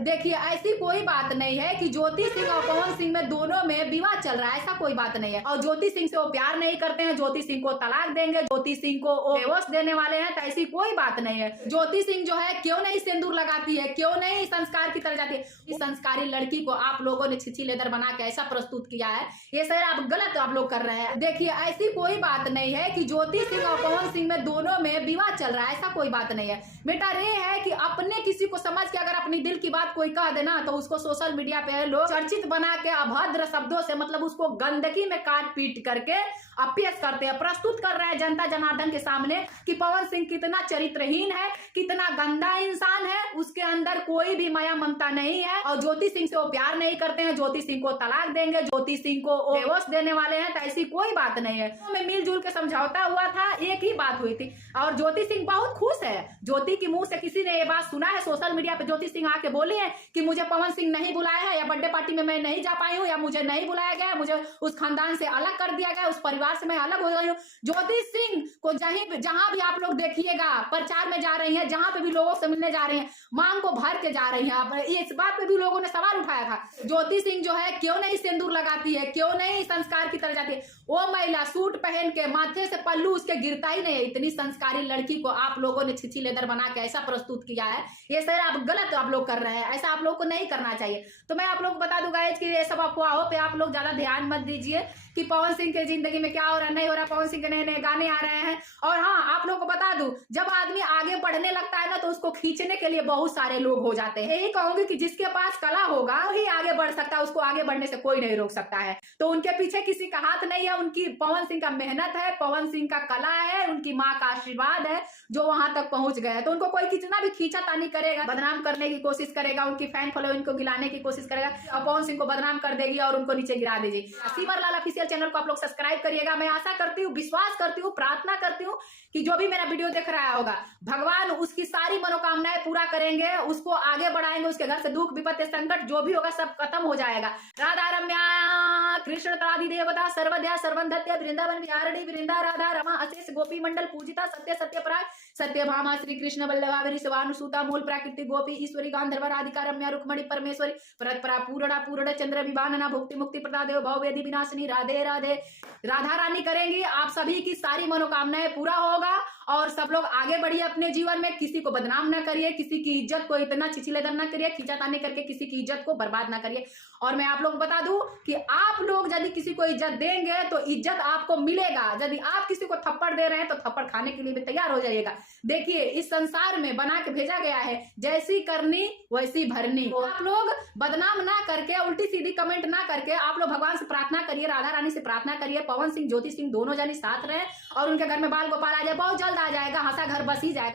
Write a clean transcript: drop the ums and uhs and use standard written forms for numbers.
देखिए, ऐसी कोई बात नहीं है कि ज्योति सिंह और पवन सिंह में दोनों में विवाद चल रहा है, ऐसा कोई बात नहीं है। और ज्योति सिंह से वो प्यार नहीं करते हैं, ज्योति सिंह को तलाक देंगे, ज्योति सिंह को वो डिवोर्स देने वाले हैं, तो ऐसी कोई बात नहीं है। ज्योति सिंह जो है क्यों नहीं सिंदूर लगाती है, क्यों नहीं संस्कार की तरह जाती है। इस संस्कारी लड़की को आप लोगों ने छिछी लेदर बना के ऐसा प्रस्तुत किया है, ये सर आप गलत आप लोग कर रहे हैं। देखिए, ऐसी कोई बात नहीं है कि ज्योति सिंह और पवन सिंह में दोनों में विवाद चल रहा है, ऐसा कोई बात नहीं है। बेटा ये है कि अपने किसी को समझ के अगर अपनी दिल की बात कोई कह देना तो उसको सोशल मीडिया पे लोग चर्चित बना के अभद्र शब्दों से, मतलब उसको गंदगी में काट पीट करके पेश करते हैं, प्रस्तुत कर रहे हैं जनता जनार्दन के सामने कि पवन सिंह कितना चरित्रहीन है, कितना गंदा इंसान है, उसके अंदर कोई भी माया ममता नहीं है और ज्योति सिंह से वो प्यार नहीं करते हैं, ज्योति सिंह को तलाक देंगे, ज्योति सिंह को डिवोर्स देने वाले हैं, तो ऐसी कोई बात नहीं है। तो मिलजुल के समझौता हुआ था, एक ही बात हुई थी और ज्योति सिंह बहुत खुश है। ज्योति के मुंह से किसी ने ये बात सुना है सोशल मीडिया पे, ज्योति सिंह आके बोली है कि मुझे पवन सिंह नहीं बुलाया है, या बर्थडे पार्टी में मैं नहीं जा पाई हूँ, या मुझे नहीं बुलाया गया, मुझे उस खानदान से अलग कर दिया गया, उस परिवार से मैं अलग हो गई हूँ। ज्योति सिंह को जहां भी आप लोग देखिएगा, प्रचार में जा रही है, जहां पे भी लोगों से मिलने जा रही है, मांग को भर के जा रही है। इस बात पे भी लोगों ने सवाल उठाया था, ज्योति सिंह जो है क्यों नहीं सिंदूर लगाती है, क्यों नहीं संस्कार की तरह जाती है। वो महिला सूट पहन के माथे से पल्लू उसके गिरता ही नहीं है। इतनी संस्कारी लड़की को आप लोगों ने छिछी लेदर बना के ऐसा प्रस्तुत किया है, ये सर आप गलत आप लोग कर रहे हैं, ऐसा आप लोग को नहीं करना चाहिए। तो मैं आप लोग को बता दूं गाइस कि ये सब अफवाहों पे आप लोग ज्यादा ध्यान मत दीजिए कि पवन सिंह के जिंदगी में क्या हो रहा नहीं हो रहा, पवन सिंह के नए नए गाने आ रहे हैं। और हाँ, आप लोग को बता दूं, जब आदमी आगे बढ़ने लगता है ना तो उसको खींचने के लिए बहुत सारे लोग हो जाते हैं। यही कहूंगी कि जिसके पास कला होगा वही आगे बढ़ सकता है, उसको आगे बढ़ने से कोई नहीं रोक सकता है। तो उनके पीछे किसी का हाथ नहीं है, उनकी पवन सिंह का मेहनत है, पवन सिंह का कला है, उनकी माँ का आशीर्वाद है जो वहां तक पहुंच गए। तो उनको कोई कितना भी खींचातानी करेगा, बदनाम करने की कोशिश करेगा, उनकी फैन फॉलोइंग को गिलाने की कोशिश करेगा, और पवन सिंह को बदनाम कर देगी और उनको नीचे गिरा देगी। सिमर लाल ऑफिशियल चैनल को आप लोग सब्सक्राइब करिएगा। मैं आशा करती हूँ, विश्वास करती हूँ, प्रार्थना करती हूँ कि जो भी मेरा वीडियो देख रहा होगा, भगवान उसकी सारी मनोकामनाएं पूरा करेंगे, उसको आगे बढ़ाएंगे, उसके घर से दुख विपत्ति संकट जो भी होगा सब खत्म हो जाएगा। राधा रम्या कृष्ण त्रादि देवता सर्वद्या सर्वंधत्य वृंदावन विहारिणी वृंदा राधा रमा अशेष गोपी मंडल पूजिता सत्य सत्य पराग सत्यभामा श्री कृष्ण वल्लभा वृषभानुसुता मूल प्राकृतिक गोपी ईश्वरी गांधर्व राधिका रम्या रुक्मणी परमेश्वरी परतपरा पूर्णा पूर्ण चंद्र विभानना भुक्ति मुक्ति प्रदा देव भव वेदी विनाशिनी राधे राधे। राधा रानी करेंगी, आप सभी की सारी मनोकामनाएं पूरा होगा और सब लोग आगे बढ़िए अपने जीवन में। किसी को बदनाम ना करिए, किसी की इज्जत को इतना छिछलेदर ना करिए, खींचातानी करके किसी की इज्जत को बर्बाद ना करिए। और मैं आप लोग को बता दूं कि आप लोग यदि किसी को इज्जत देंगे तो इज्जत आपको मिलेगा, यदि आप किसी को थप्पड़ दे रहे हैं तो थप्पड़ खाने के लिए भी तैयार हो जाइएगा। देखिए, इस संसार में बना के भेजा गया है, जैसी करनी वैसी भरनी। तो आप लोग बदनाम ना करके, उल्टी सीधी कमेंट ना करके, आप लोग भगवान से प्रार्थना करिए, राधा रानी से प्रार्थना करिए, पवन सिंह ज्योति सिंह दोनों जने साथ रहे और उनके घर में बाल गोपाल आ जाए, बहुत जल्द आ जाएगा, हंसा घर बस ही जाएगा।